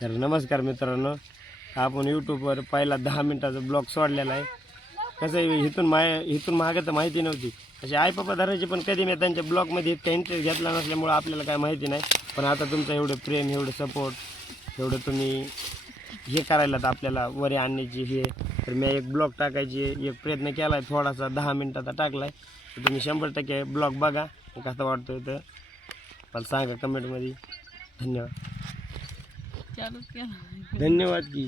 तर नमस्कार मित्रांनो, आपण यूट्यूबवर पहिला 10 मिनिटाचा ब्लॉग सोडलेला आहे. कसं आहे, इथून मागं तर माहिती नव्हती. असे आई पप्पा धरायचे, पण कधी मी त्यांच्या ब्लॉगमध्ये इतका इंटरेस्ट घेतला नसल्यामुळे आपल्याला काय माहिती नाही. पण आता तुमचं एवढं प्रेम, एवढं सपोर्ट, एवढं तुम्ही हे करायला तर आपल्याला वरे आणण्याची हे, तर मी एक ब्लॉग टाकायची एक प्रयत्न केला आहे. थोडासा 10 मिनिटाचा टाकला आहे. तर तुम्ही 100% ब्लॉग बघा, कसा वाटतो तर मला सांगा कमेंटमध्ये. धन्यवाद. धन्यवाद की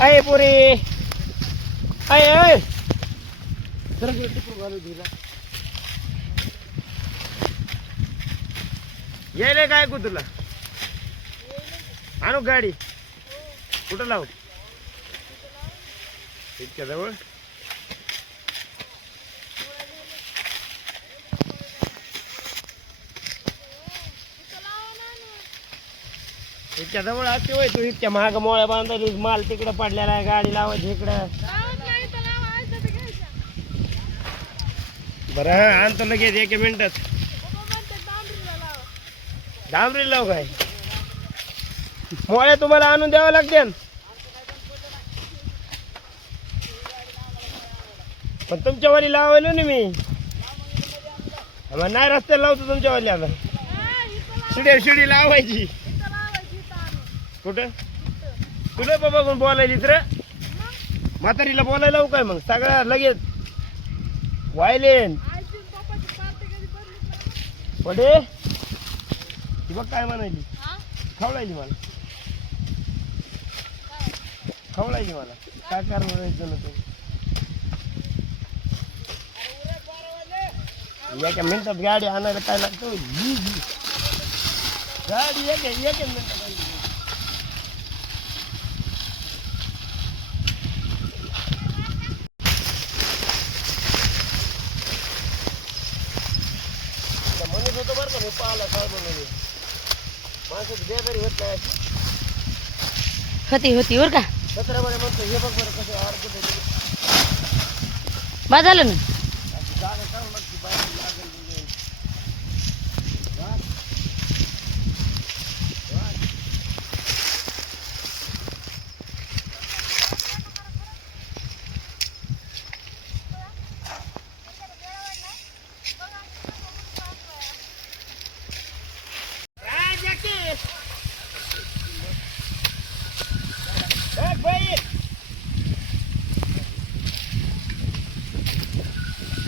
अय पोरे अय अय यायले काय ऐकू तुला आणू गाडी कुठं लावू इतक्या जवळ इतक्या जवळ असते होय तू इतक्या महाग मोळ्या बांधली माल तिकडं पडलेला आहे गाडी लावायची इकडं बरं आणतो लगेच 1 मिनिटात डांबरी लाव काय मोळ्या तुम्हाला आणून द्यावं लागते पण तुमच्यावाली लावायलो ना मी नाही रस्त्याला लावतो तुमच्यावाली आता शिडी लावायची कुठं तुला बाबा कोण बोलायली तर म्हातारीला बोलायला लावू काय मग सगळ्या लगेच वायलेन पडे ती बघ काय म्हणायली खवळायली मला काय कारण म्हणायचं ना तू एका मिनिटात गाडी आणायला काय लागतो गाडी एक मिनिटात म्हणत होतं बरं का मी पाहिला काय म्हणून माणसाची बेजारी होत नाही होती बरं का 17 मध्ये म्हणतो हे बघ बरं कसं अर्ध बा झालं ना जागा काढून लागते बाहेर लागेल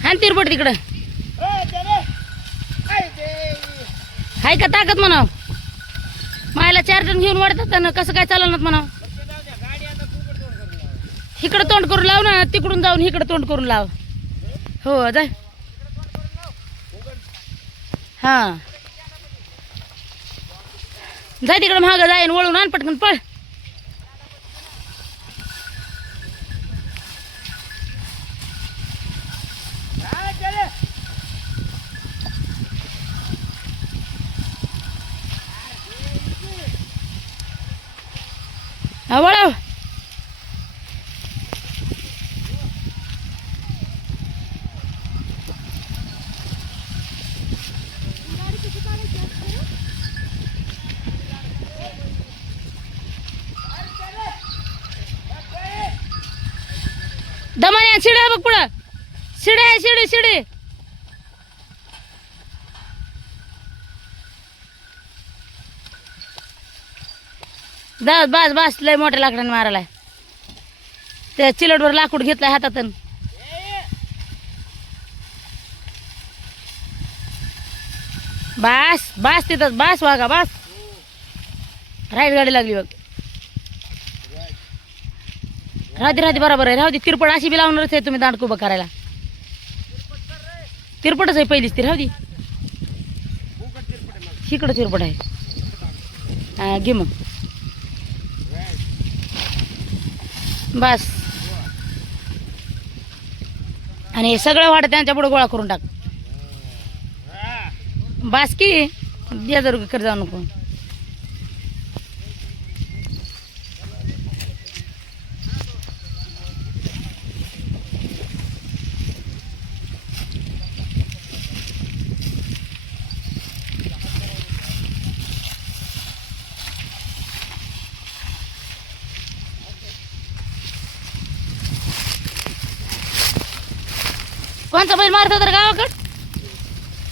हान तिरपट तिकडं हाय का ताकद म्हणाव मायला 4 जण घेऊन वाढतात ना कसं काय चालणार म्हणाव इकडं तोंड करून लाव ना तिकडून जाऊन इकडं तोंड करून लाव हो जाय हा जाय तिकडं महाग जाईन वळून आण पटकन पळ हा वळव दमाने शिडे बघ पुढं शिडे बस लय मोठ्या लाकडाने मारायला त्या चिलटवर लाकूड घेतलाय हातातून बस तिथं बस वागा बस राईट गाडी लागली बघ राहते बरोबर आहे राहू दे तिरपट अशी बी लावणारच आहे तुम्ही दांडक उभं करायला तिरपटच आहे पहिलीच ती राहू दे इकडं तिरपट आहे हा घे मग बस आणि सगळं वाटत त्यांच्या पुढे गोळा करून टाक बस की 1000 रुपये कर जाऊ नको कोणचा बैल मारतो तर गावाकड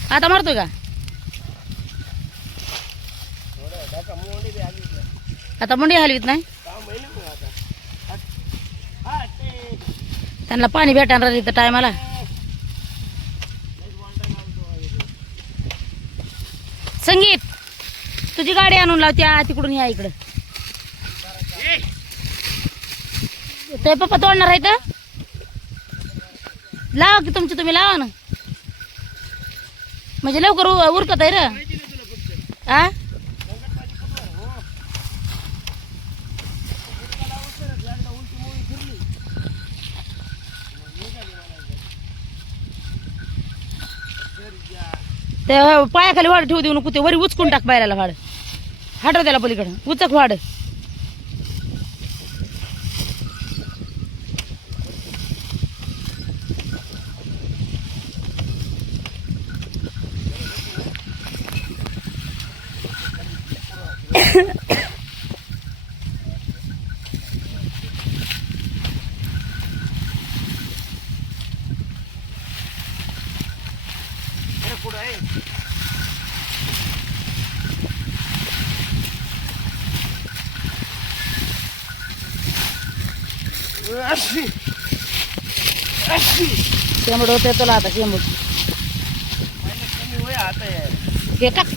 आता मारतोय का आता मुंडी हलवीत नाही त्यांना पाणी भेटणार इथं टायमाला संगीत तुझी गाडी आणून लाव त्या तिकडून या इकडं ते पप्पा तोडणार आहे तर लावा की तुमची तुम्ही लावा ना म्हणजे लवकर उरकत आहे र आ ते पायाखाली वाढ ठेवू देऊ नको ते वरी उचकून टाक बायला वाढ हटव त्याला पलीकडं उचक वाढ शेंबड होते तुला आता शेंबूड हे टाक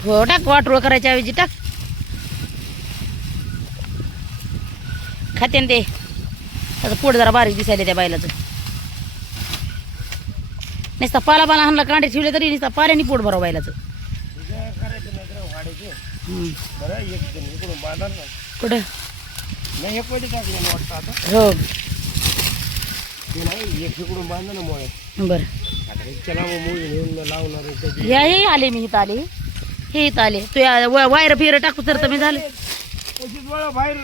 हो टाक वाटोळ करायच्या ऐवजी टाक खाते ना ते त्याचं पोट जरा बारीक दिसायला त्या बायलाचं नुसता पाला पाला हाणला कांडे ठेवले तरी नुसता पाऱ्याने पोट भरावं बायलाचं कुठं हो बरं या हे आले मी इथं आले हे इथं आले तू वायर फिर टाकू तर मी झाले बाहेर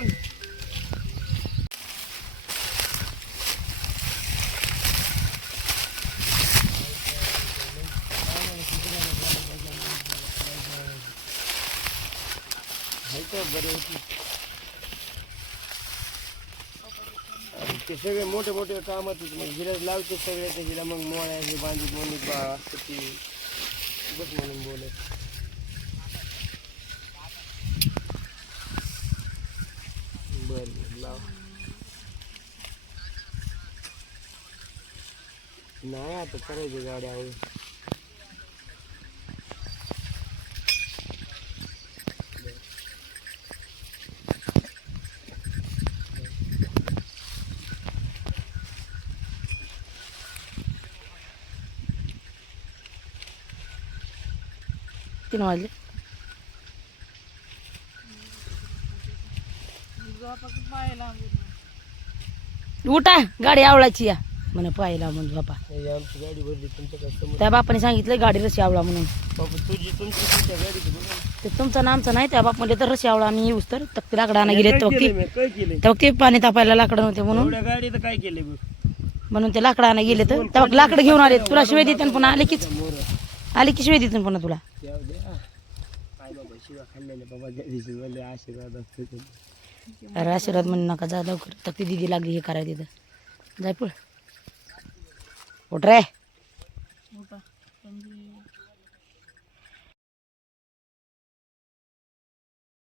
ते सगळे मोठे मोठे कामात मग जिला लावते सगळे ते जिला मग मोळ्या हे बांधित म्हणून बस म्हणून बोलत बर लाव नाही आता करायची गाडी आवड तीन वाजले उठा गाडी आवळाची या म्हणे पाहिला म्हणून बापा आमची गाडी भरली तुमच्या कस्टमर त्या बापाने सांगितलं गाडी रशी आवळा म्हणून तुझी तुमच्या गाडीची बघा ते तुमचं नामचं नाही त्या बाप म्हणले तर रशी आवळा आम्ही येऊस तर ते लाकडाने गेले काय केले तेव्हा ते पाणी तापायला लाकडं नव्हते म्हणून एवढ्या गाडीत काय केले बघ म्हणून ते लाकडाने गेले तर तेव्हा लाकडं घेऊन आले तुला शिवाय देते पुन्हा आले की शिवाय देते पुन्हा तुला काय बाबा शिवा खाल्लेले बाबा त्या दिवशी बोलले आशीर्वाद असतो अरे आशीर्वाद म्हणून नका जा लवकर तर ती दिदी लागली हे करायला तिथं जाय पळ उठ रे